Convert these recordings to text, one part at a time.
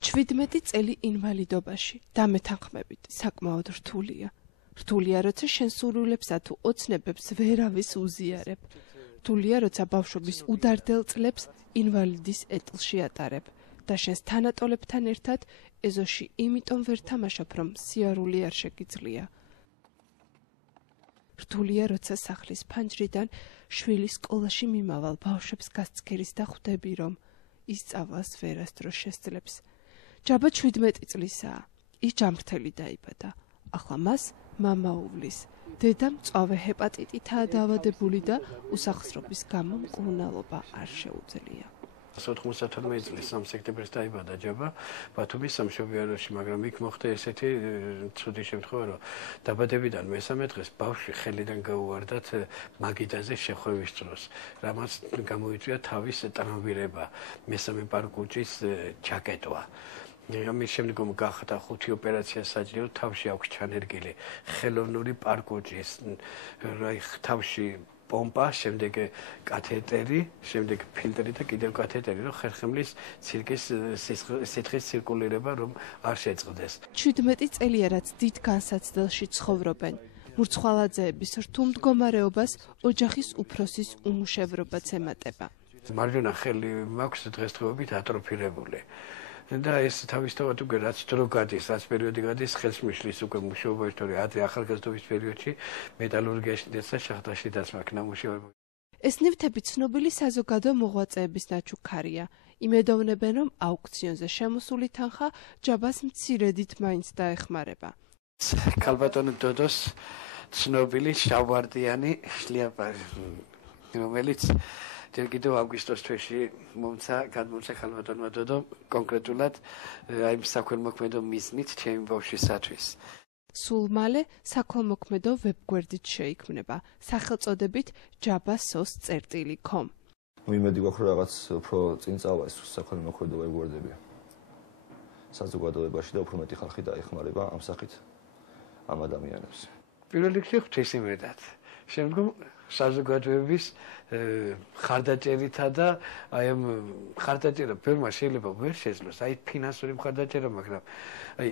17 წელი ინვალიდობაში დამეთანხმებით საკმაოდ რთულია. რთულია, როცა შენ სურვილებსა თუ ოცნებებს ვერავის უზიარებ. რთულია, როცა ბავშვობის უდარდელ წლებს ინვალიდის ეტლში ატარებ და შენს თანატოლებთან ერთად ეზოში იმიტომ ვერ თამაშობ, რომ სიარული არ შეგიძლია. რთულია, როცა სახლის ფანჯრიდან შვილის სკოლაში მიმავალ ბავშვებს გასცქერის და ხვდები, რომ ის სწავლას ვერასდროს შესძლებს. ჯაბა 17 წლისაა. ის ჯამრთელი დაიბადა. ახლა მას მამა უვლის. დედა მწვავე ჰეპატიტითაა დაავადებული და უსახსრობის გამო მკურნალობა არ შეუძლია. 92 წლის 3 სექტემბერს დაიბადა ჯაბა ბათუმის სამშობიაროში, მაგრამ იქ მოხდა ესეთი ცუდი შემთხვევა, რომ დაბადებიდან მესამე დღეს ბავშვი ხელიდან გაუვარდათ მაგიდაზე შეხვევის დროს, რამაც გამოიწვია თავის ტრამვირება, მესამე პარკუჭის ჩაკეტვა. ამის შემდგომ გახდა 5 ოპერაცია საჭირო, თავში აქვს ჩანერგილი ხელოვნური პარკუჭის თავში პომპა, შემდეგ კათეტერი, შემდეგ ფილტრი და კიდევ კათეტერი, რომ ხერხემლის სითხის ცირკულირება რომ არ შეწყდეს. 17 წელია, რაც დიდ განსაცდელში ცხოვრობენ. მურცხვალაძეების რთულ მდგომარეობას ოჯახის უფროსის უმუშევრობაც ემატება. მარჯვენა ხელი მაქვს დღესდღეობით ატროფირებული. და ეს თავისთავად უკვე რაც დრო გადის, რაც პერიოდი გადის, ხელს მიშლის უკვე მუშაობაში, თორე ადრე ახალგაზრდობის პერიოდში მეტალურგიაში და შახტაში დასმაქნა მუშაობა. ეს ნივთები ცნობილი საზოგადო მოღვაწეების ნაჩუქარია. იმედოვნებენ, რომ აუქციონზე შემოსული თანხა ჯაბას მცირედით მაინც დაეხმარება. ქალბატონი დოდოს ცნობილი შავვარდიანი შლიაპა, რომელიც ჯერ კიდევ აგვისტოს თვეში გადმოცა ქალბატონმა დოდომ კონკრეტულად აი საქველმოქმედო მიზნით ჩემი ბავშვისათვის. სულ მალე საქველმოქმედო ვებგვერდით შეიქმნება სახელწოდებით jabassos.com. იმედი გვაქვს, რომ რაღაც უფრო წინ წავა ეს საქველმოქმედო ვებგვერდები საზოგადოებაში და უფრო მეტი ხალხი დაეხმარება ამ სახით ამ ადამიანებს. პირველ რიგში ღვთისმეტად, შემდგომ საზოგადოების ხარდაჭერითა და აი ამ ხარდაჭერა ფერმა შეიძლება ვერ შეძლოს, აი ფინანსური მხარდაჭერა, მაგრამ აი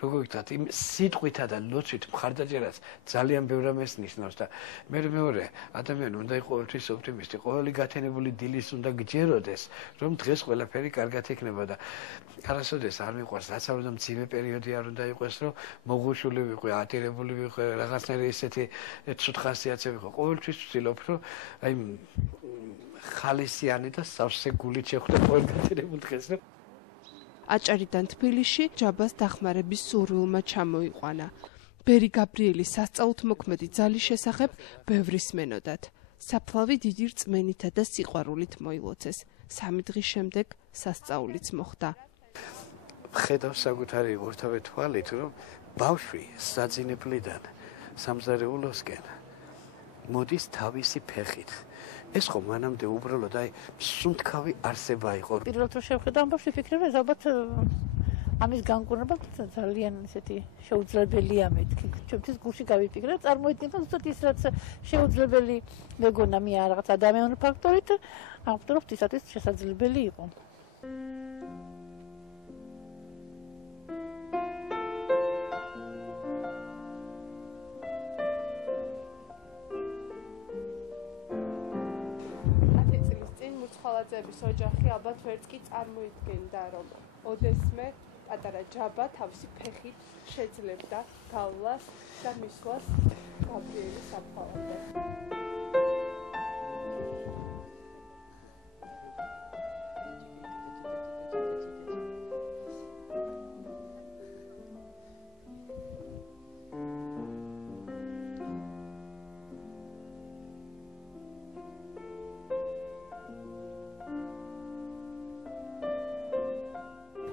როგორ ვთქვათ, იმ სიტყვითა და ლოცვით მხარდაჭერას ძალიან ბევრ ამას ნიშნავს და მეორე ადამიანი უნდა იყოს ყოველთვის ოპტიმისტი, ყოველი გათენებული დილის უნდა გჯეროდეს, რომ დღეს ყველაფერი კარგად იქნება და არასოდეს არ მიყვარს, რაც არ უნდა მძიმე პერიოდი არ უნდა იყოს, რომ მოღუშული ვიყო, ატირებული ვიყო, რაღაცნაირი ესეთი ცუდ ხასიათზე ვიყო, ყოველთვის ვცდილობ, რომ აი ხალისიანი და სავსე გულით შეხვდე ყოველ გათენებულ დღეს, რომ აჭარიდან თბილისში ჯაბას დახმარების სურვილმა ჩამოიყვანა. ბერი გაბრიელის სასწაულთმოქმედი ძალის შესახებ ბევრი სმენოდათ. საფლავი დიდი რწმენითა და სიყვარულით მოილოცეს. 3 დღის შემდეგ სასწაულიც მოხდა. ხედავ საკუთარი ორთავე თვალით, რომ ბავშვი საძინებლიდან სამზარეულოსკენ მოდის თავისი ფეხით. ეს ხო მანამდე უბრალოდ აი სუნთქავი არსება იყო. პირველად რომ შევხედა ამ ბავშვს ვფიქრე, რომ ალბათ ამის განკურნება ძალიან ისეთი შეუძლებელია მეთქი. ჩემთვის გულში გავიფიქრე, წარმოიდგინე ზუსტად ის რაც შეუძლებელი მეგონა მე რაღაც ადამიანური ფაქტორით, ავტორობ ისათვის შესაძლებელი იყო. ხალაძეების ოჯახი ალბათ ვერც კი წარმოიდგენდა, რომ ოდესმე პატარა ჯაბა თავისი ფეხით შეძლებდა გავლას და მისვლას გაბრიელის საფლავამდე.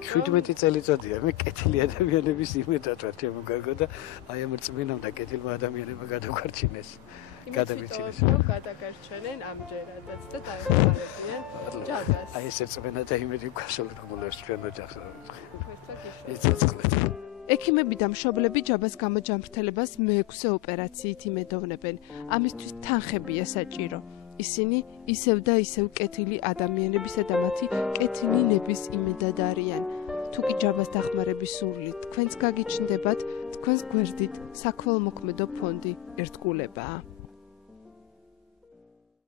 Შვიდმეტი წელიწადია მე კეთილი ადამიანების იმედად ვარ შემოგაგო და აი ამ რწმენამ და კეთილმა ადამიანებმა გადაგვარჩინეს. გადამიჩინეს. გადაგარჩენენ ამჯერადაც და დაეხმარებიან ჯაბას. აი ეს რწმენა და იმედი გასულიყულებს ჩვენ ოჯახს. იცოცხლეთ. ექიმები და მშობლები ჯაბას გამოჯამრთელებას მე-6 ოპერაციით იმედოვნებენ. ამისთვის თანხებია საჭირო. ისინი ისევ და ისევ კეთილი ადამიანებისა და მათი კეთილი ნების იმედად არიან. თუ კი ჯაბას დახმარების სურვილით თქვენს გაგიჩნდებათ, თქვენს გვერდით საქველმოქმედო ფონდი ერთგულებაა.